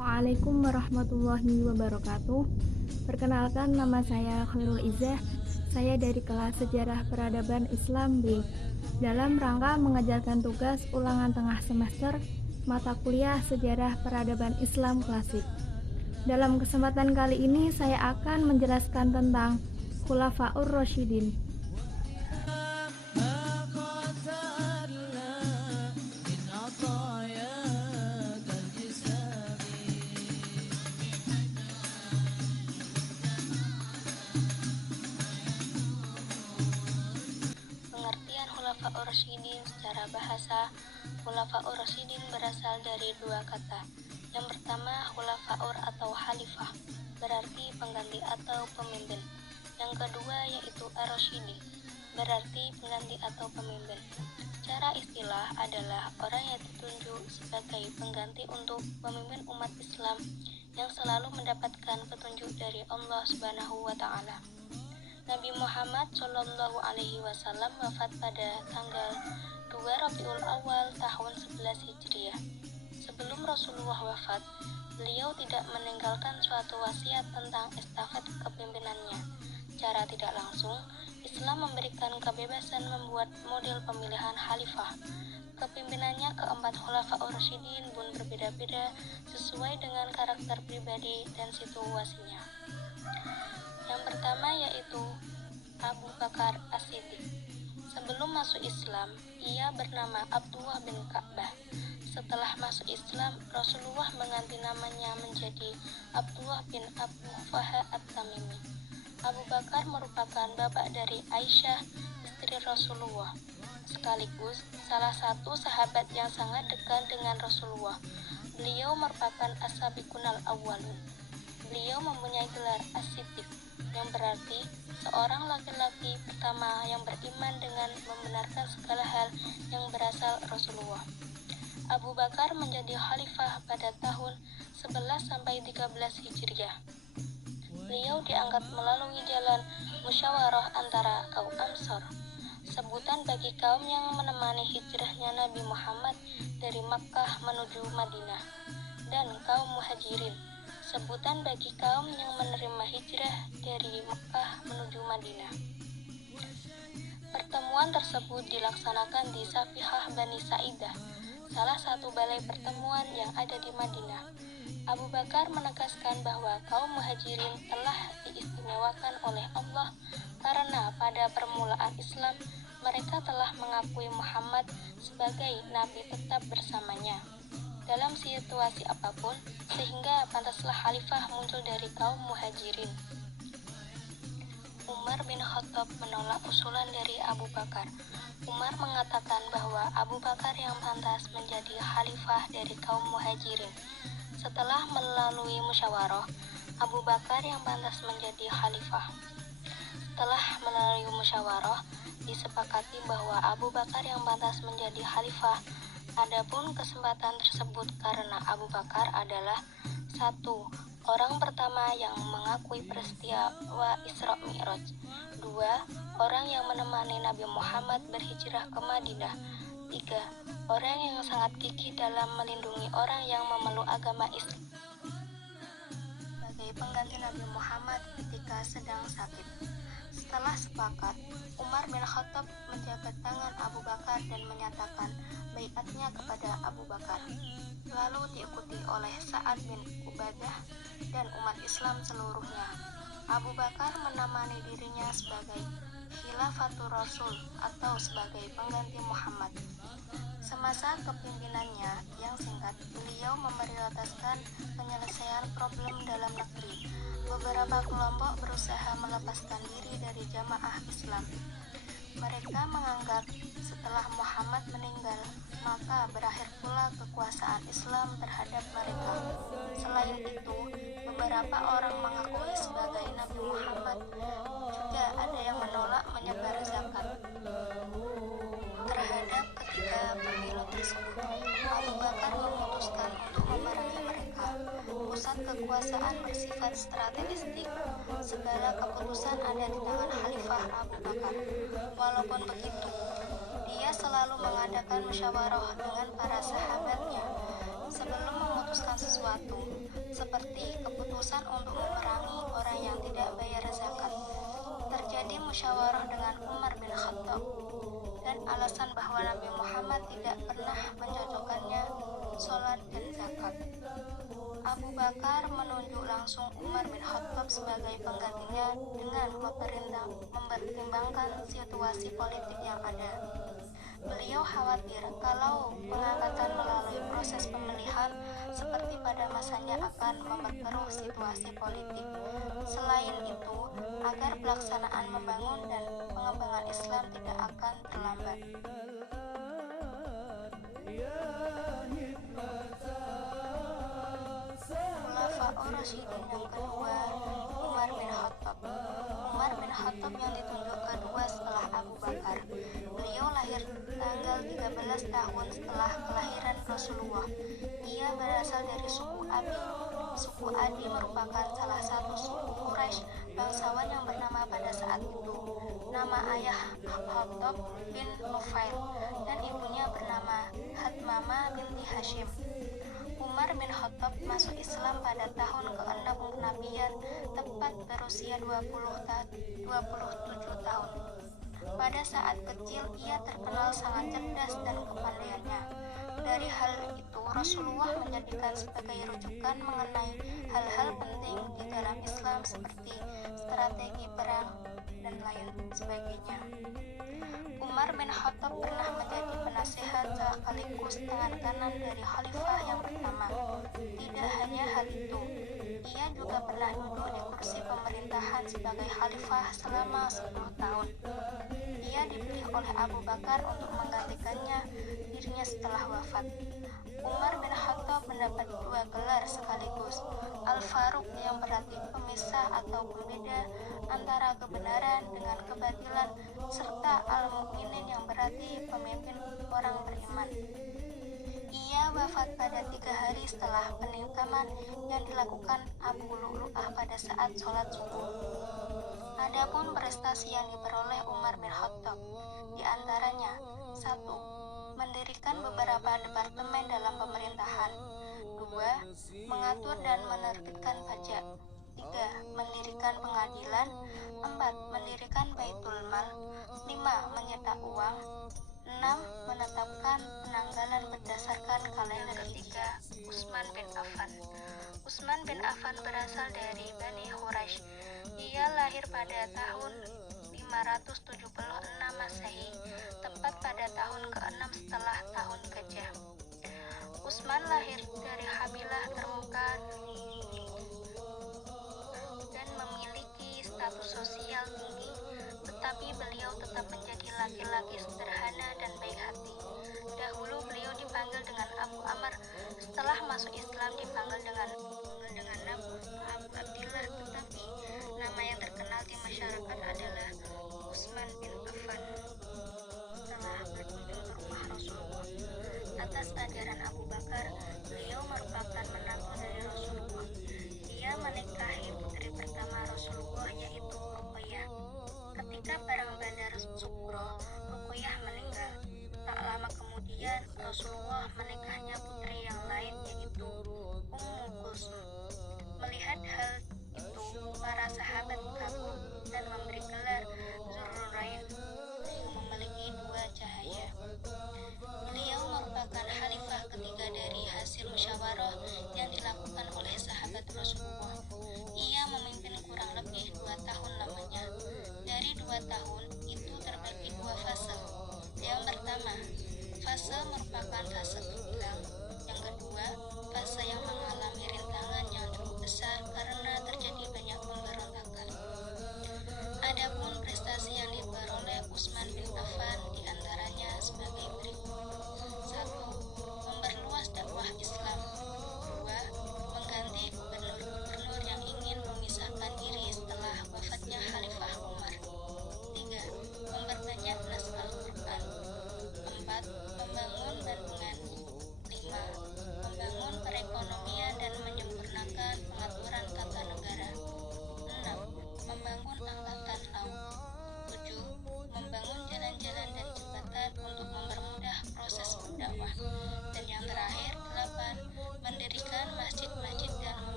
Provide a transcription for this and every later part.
Assalamualaikum warahmatullahi wabarakatuh. Perkenalkan, nama saya Khairul Izzah. Saya dari kelas Sejarah Peradaban Islam B. Dalam rangka mengajarkan tugas ulangan tengah semester mata kuliah Sejarah Peradaban Islam Klasik. Dalam kesempatan kali ini saya akan menjelaskan tentang Khulafaur Rasyidin. Pengertian Khulafaur Rasyidin secara bahasa, Khulafaur Rasyidin berasal dari dua kata. Yang pertama, khulafaur atau khalifah, berarti pengganti atau pemimpin. Yang kedua yaitu ar-rasyidi, berarti pengganti atau pemimpin. Cara istilah adalah orang yang ditunjuk sebagai pengganti untuk pemimpin umat Islam yang selalu mendapatkan petunjuk dari Allah Subhanahu wa Ta'ala. Nabi Muhammad Shallallahu Alaihi Wasallam wafat pada tanggal 2 Rabiul Awal tahun 11 Hijriah. Sebelum Rasulullah wafat, beliau tidak meninggalkan suatu wasiat tentang estafet kepemimpinannya. Secara tidak langsung, Islam memberikan kebebasan membuat model pemilihan khalifah. Kepemimpinannya keempat Khulafaur Rasyidin pun berbeda-beda sesuai dengan karakter pribadi dan situasinya. Yang pertama yaitu Abu Bakar As-Siddiq. Sebelum masuk Islam, ia bernama Abdullah bin Ka'bah. Setelah masuk Islam, Rasulullah mengganti namanya menjadi Abdullah bin Abu Faha At-Tamimi. Abu Bakar merupakan bapak dari Aisyah, istri Rasulullah, sekaligus salah satu sahabat yang sangat dekat dengan Rasulullah. Beliau merupakan as-sabiqunal awwalun. Beliau mempunyai gelar As-Siddiq, yang berarti seorang laki-laki pertama yang beriman dengan membenarkan segala hal yang berasal Rasulullah. Abu Bakar menjadi khalifah pada tahun 11-13 Hijriah. Beliau diangkat melalui jalan musyawarah antara kaum Ansor, sebutan bagi kaum yang menemani hijrahnya Nabi Muhammad dari Makkah menuju Madinah, dan kaum Muhajirin, sebutan bagi kaum yang menerima hijrah dari Makkah menuju Madinah. Pertemuan tersebut dilaksanakan di Safihah Bani Sa'idah, salah satu balai pertemuan yang ada di Madinah. Abu Bakar menegaskan bahwa kaum Muhajirin telah diistimewakan oleh Allah karena pada permulaan Islam mereka telah mengakui Muhammad sebagai nabi tetap bersamanya dalam situasi apapun, sehingga pantaslah khalifah muncul dari kaum Muhajirin. Umar bin Khattab menolak usulan dari Abu Bakar. Umar mengatakan bahwa Abu Bakar yang pantas menjadi khalifah dari kaum Muhajirin. Setelah melalui musyawarah, Abu Bakar yang pantas menjadi khalifah. Setelah melalui musyawarah, disepakati bahwa Abu Bakar yang pantas menjadi khalifah. Adapun kesempatan tersebut karena Abu Bakar adalah satu, orang pertama yang mengakui peristiwa Isra Mi'raj. Dua, orang yang menemani Nabi Muhammad berhijrah ke Madinah. Tiga, orang yang sangat gigih dalam melindungi orang yang memeluk agama Islam sebagai pengganti Nabi Muhammad ketika sedang sakit. Setelah sepakat, Umar bin Khattab menjabat tangan Abu Bakar dan menyatakan baiatnya kepada Abu Bakar. Lalu diikuti oleh Sa'ad bin Ubadah dan umat Islam seluruhnya. Abu Bakar menamani dirinya sebagai Khilafatur Rasul atau sebagai pengganti Muhammad. Semasa kepemimpinannya yang singkat, beliau memprioritaskan penyelesaian problem dalam negeri. Beberapa kelompok berusaha melepaskan diri dari jamaah Islam. Mereka menganggap setelah Muhammad meninggal, maka berakhir pula kekuasaan Islam terhadap mereka. Selain itu, beberapa orang mengakui sebagai Nabi Muhammad. Juga ada yang menolak menyebar zakat. Terhadap ketiga pemilu tersebut, Abu Bakar memutuskan untuk memerangi mereka. Pusat kekuasaan bersifat strategistik. Segala keputusan ada di tangan Khalifah Abu Bakar. Walaupun begitu, dia selalu mengadakan musyawarah dengan para sahabatnya. sebelum memutuskan sesuatu, seperti keputusan untuk memerangi orang yang tidak bayar zakat. Terjadi musyawarah dengan Umar bin Khattab dan alasan bahwa Nabi Muhammad tidak pernah mencocokkannya sholat dan zakat. Abu Bakar menunjuk langsung Umar bin Khattab sebagai penggantinya dengan mempertimbangkan situasi politik yang ada. Beliau khawatir kalau pengangkatan melalui proses pemilihan seperti pada masanya akan memperkeruh situasi politik. Selain itu, agar pelaksanaan membangun dan pengembangan Islam tidak akan terlambat. Khulafaur Rasyidin yang kedua, Umar bin Khattab. Umar bin Khattab yang ditunjuk kedua setelah Abu Bakar. Beliau lahir tanggal 13 tahun setelah kelahiran Rasulullah. Ia berasal dari suku Adi. Suku Adi merupakan salah satu suku Quraisy bangsawan yang bernama pada saat itu. Nama ayah Khattab bin Nufail dan ibunya bernama Hatmamah binti Hashim. Umar bin Khattab masuk Islam pada tahun ke-6 kenabian, tepat berusia 27 tahun. Pada saat kecil, ia terkenal sangat cerdas dan kepandaiannya. Dari hal itu, Rasulullah menjadikan sebagai rujukan mengenai hal-hal penting di dalam Islam seperti strategi perang dan lain sebagainya. Umar bin Khattab pernah menjadi penasehat sekaligus tangan kanan dari khalifah yang pertama. Tidak hanya hal itu, ia juga pernah duduk di kursi pemerintahan sebagai khalifah selama 10 tahun. Ia dipilih oleh Abu Bakar untuk menggantikannya dirinya setelah wafat. Umar bin Khattab mendapat dua gelar sekaligus, Al-Faruq yang berarti pemisah atau pembeda antara kebenaran dengan kebatilan, serta Al-Mu'minin yang berarti pemimpin orang beriman. Ia wafat pada 3 hari setelah penikmaman yang dilakukan Abu Lu'lu'ah pada saat sholat subuh. Adapun prestasi yang diperoleh Umar bin Khattab, di antaranya 1. Mendirikan beberapa departemen dalam pemerintahan. 2. Mengatur dan menerbitkan pajak. 3. Mendirikan pengadilan. 4. Mendirikan baitul mal. 5. Menyetak uang. 6. Menetapkan penanggalan berdasarkan kalender. Ketiga, Utsman bin Affan. Utsman bin Affan berasal dari Bani Quraisy. Ia lahir pada tahun 576 Masehi, tepat pada tahun ke-6 setelah tahun Gajah. Utsman lahir dari kabilah termuka dan memiliki status sosial tinggi, tetapi beliau tetap menjadi laki-laki sederhana dan baik hati. Dahulu beliau dipanggil dengan Abu Amr, setelah masuk Islam dipanggil dengan Abu Abdillah, tetapi nama yang terkenal di masyarakat adalah Utsman bin Affan. Setelah berkunjung ke rumah Rasulullah atas ajaran Abu Bakar, beliau merupakan menantu dari Rasulullah. Dia menikahi putri pertama Rasulullah, yaitu Ruqayyah. Ketika perang Badar Sukro, Ruqayyah meninggal. Tak lama kemudian Rasulullah menikahnya putri yang lain, yaitu Ummu Kulsum. Melihat hal itu, para sahabat kagum dan memberi gelar Dzurrain yang memiliki dua cahaya. Beliau merupakan khalifah ketiga dari hasil musyawarah yang dilakukan oleh sahabat Rasulullah. Ia memimpin kurang lebih 2 tahun lamanya. Dari 2 tahun itu terbagi 2 fase. Yang pertama, fase merupakan fase terbilang. Yang kedua, fase yang mengalami rintangan yang cukup besar karena terjadi banyak pemberontakan. Adapun prestasi yang diperoleh Utsman bin Affan diantaranya sebagai berikut. 1. Memperluas dakwah Islam. 2. Mengganti gubernur-gubernur yang ingin memisahkan diri setelah wafatnya Khalifah Umar. 3. Memperbanyak nas Al-Quran. 4. Membangun bendungan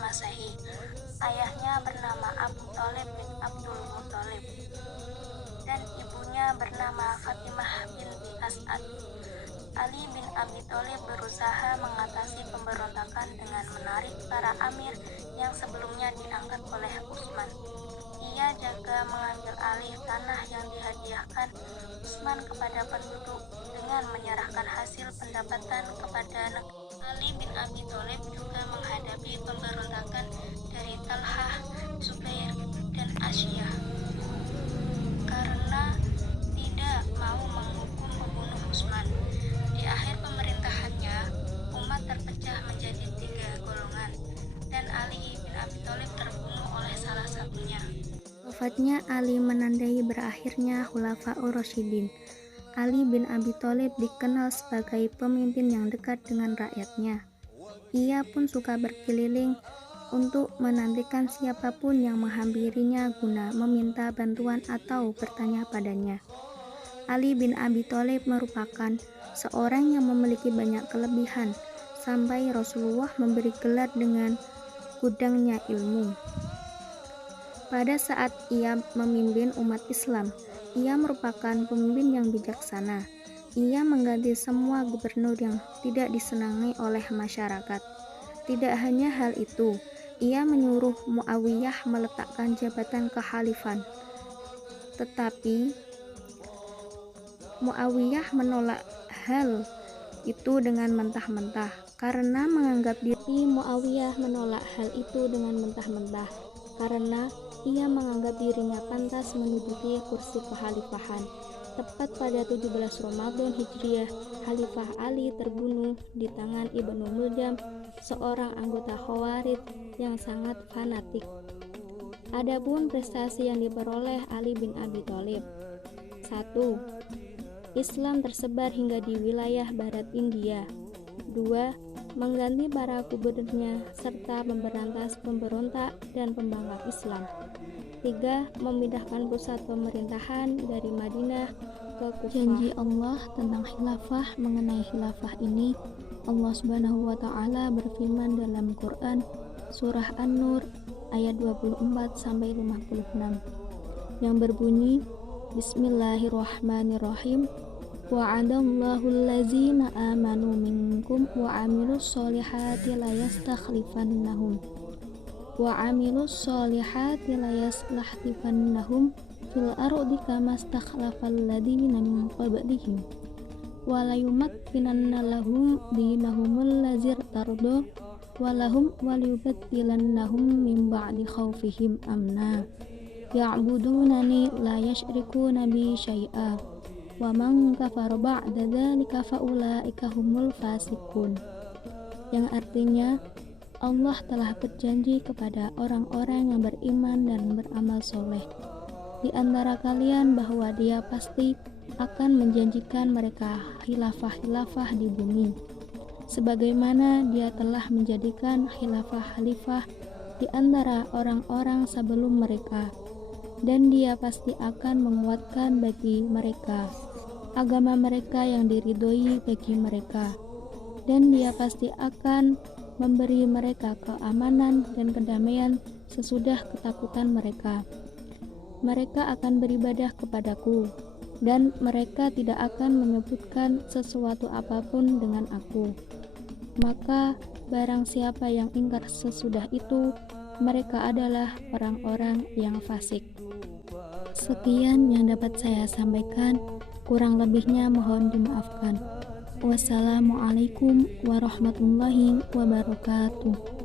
Masehi. Ayahnya bernama Abu Thalib bin Abdul Muthalib dan ibunya bernama Fatimah binti As'ad. Ali bin Abi Thalib berusaha mengatasi pemberontakan dengan menarik para amir yang sebelumnya diangkat oleh Utsman. Ia juga mengambil alih tanah yang dihadiahkan Utsman kepada penduduk dengan menyerahkan hasil pendapatan kepada negara. Ali bin Abi Thalib juga menghadapi pemberontakan dari Talhah, Zubair, dan Asyiyah karena tidak mau menghukum pembunuh Utsman. Di akhir pemerintahannya, umat terpecah menjadi 3 golongan, dan Ali bin Abi Thalib terbunuh oleh salah satunya. Wafatnya Ali menandai berakhirnya Khulafaur Rasyidin. Ali bin Abi Thalib dikenal sebagai pemimpin yang dekat dengan rakyatnya. Ia pun suka berkeliling untuk menantikan siapapun yang menghampirinya guna meminta bantuan atau bertanya padanya. Ali bin Abi Thalib merupakan seorang yang memiliki banyak kelebihan, sampai Rasulullah memberi gelar dengan gudangnya ilmu. Pada saat ia memimpin umat Islam, ia merupakan pemimpin yang bijaksana. Ia mengganti semua gubernur yang tidak disenangi oleh masyarakat. Tidak hanya hal itu, ia menyuruh Muawiyah meletakkan jabatan kekhalifan. Tetapi Muawiyah menolak hal itu dengan mentah-mentah karena menganggap dirinya pantas menduduki kursi kekhalifahan. Tepat pada 17 Ramadan Hijriah, Khalifah Ali terbunuh di tangan Ibnu Muljam, seorang anggota Khawarij yang sangat fanatik. Adapun prestasi yang diperoleh Ali bin Abi Thalib: 1. Islam tersebar hingga di wilayah barat India. 2. Mengganti para gubernurnya serta memberantas pemberontak dan pembangkang Islam. 3. Memindahkan pusat pemerintahan dari Madinah ke Kufah. Janji Allah tentang khilafah. Mengenai khilafah ini, Allah Subhanahu wa taala berfirman dalam Quran surah An-Nur ayat 24-56 yang berbunyi, Bismillahirrahmanirrahim. Wa'adallahu allazina amanu minkum wa amilus solihati layastakhlifannahum fil ardi kama stakhlafal ladina min qablihim wa layumakkinanna lahum dinahumul ladzir tardo walahum waliyubaddilannahum min ba'di khawfihim amna ya'budunani la yashrikuna bi syai'a wa man kafara ba'da dzalika faulaika humul fasiqun, yang artinya Allah telah berjanji kepada orang-orang yang beriman dan beramal soleh di antara kalian bahwa Dia pasti akan menjanjikan mereka khilafah-khilafah di bumi, sebagaimana Dia telah menjadikan khilafah-khalifah di antara orang-orang sebelum mereka, dan Dia pasti akan menguatkan bagi mereka agama mereka yang diridhoi bagi mereka, dan Dia pasti akan memberi mereka keamanan dan kedamaian sesudah ketakutan mereka. Mereka akan beribadah kepadaku, dan mereka tidak akan menyebutkan sesuatu apapun dengan aku. Maka barang siapa yang ingkar sesudah itu, mereka adalah orang-orang yang fasik. Sekian yang dapat saya sampaikan, kurang lebihnya mohon dimaafkan. Wassalamualaikum warahmatullahi wabarakatuh.